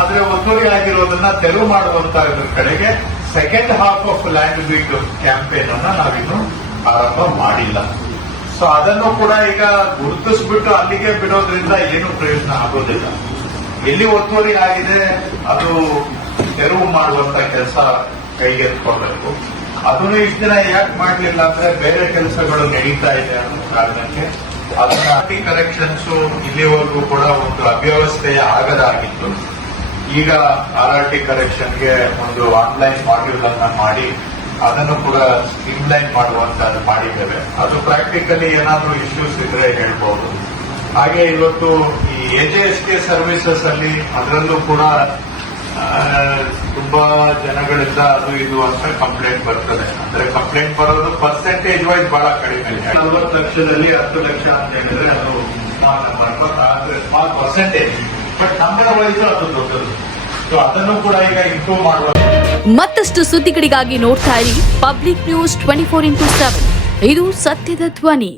ಆದ್ರೆ ಒತ್ತುವರಿ ಆಗಿರೋದನ್ನ ತೆರವು ಮಾಡುವಂತ ಕಡೆಗೆ second half of land beat campaign ಅನ್ನ ನಾವಿನ್ನು ಆರಂಭ ಮಾಡಿಲ್ಲ. ಸೊ ಅದನ್ನು ಕೂಡ ಈಗ ಗುರುತಿಸ್ಬಿಟ್ಟು ಅಲ್ಲಿಗೆ ಬಿಡೋದ್ರಿಂದ ಏನು ಪ್ರಯೋಜನ ಆಗೋದಿಲ್ಲ. ಎಲ್ಲಿ ಒತ್ತುವರಿ ಆಗಿದೆ ಅದು ತೆರವು ಮಾಡುವಂತ ಕೆಲಸ ಕೈಗೆತ್ಕೊಳ್ಬೇಕು. ಅದನ್ನು ಇಷ್ಟು ದಿನ ಯಾಕೆ ಮಾಡಲಿಲ್ಲ ಅಂದ್ರೆ ಬೇರೆ ಕೆಲಸಗಳು ನಡೀತಾ ಇದೆ ಅನ್ನೋ ಕಾರಣಕ್ಕೆ ಅದನ್ನ ಕರೆಕ್ಷನ್ಸ್ ಇಲ್ಲಿವರೆಗೂ ಕೂಡ ಒಂದು ಅವ್ಯವಸ್ಥೆಯ ಆಗದಾಗಿತ್ತು. ಈಗ RRT ಕರೆಕ್ಷನ್ಗೆ ಒಂದು ಆನ್ಲೈನ್ ಮಾಡ್ಯೂಲ್ ಅನ್ನ ಮಾಡಿ ಅದನ್ನು ಕೂಡ ಸ್ಟ್ರೀಮ್ಲೈನ್ ಮಾಡುವಂತದ್ದು ಮಾಡಿದ್ದೇವೆ. ಅದು ಪ್ರಾಕ್ಟಿಕಲಿ ಏನಾದರೂ ಇಶ್ಯೂಸ್ ಇದ್ರೆ ಹೇಳ್ಬಹುದು. ಹಾಗೆ ಇವತ್ತು ಈ AJSK ಸರ್ವಿಸಸ್ ಅಲ್ಲಿ ಅದರಲ್ಲೂ ಕೂಡ ತುಂಬಾ ಜನಗಳಿಂದ ಅದು ಇದು ಅಂತ ಕಂಪ್ಲೇಂಟ್ ಬರ್ತದೆ. ಅಂದ್ರೆ ಕಂಪ್ಲೇಂಟ್ ಬರೋದು ಪರ್ಸೆಂಟೇಜ್ ವೈಸ್ ಬಹಳ ಕಡಿಮೆ. 40 ಲಕ್ಷದಲ್ಲಿ 10 ಲಕ್ಷ ಅಂತ ಹೇಳಿದ್ರೆ ಅದು small percentage, but number wise ಅದು ದೊಡ್ಡದು. ಸೊ ಅದನ್ನು ಕೂಡ ಈಗ ಇಂಪ್ರೂವ್ ಮಾಡುವ. ಮತ್ತಷ್ಟು ಸುದ್ದಿಗಳಿಗಾಗಿ ನೋಡ್ತಾ ಇರಿ ಪಬ್ಲಿಕ್ ನ್ಯೂಸ್ 24x7. ಇದು ಸತ್ಯದ ಧ್ವನಿ.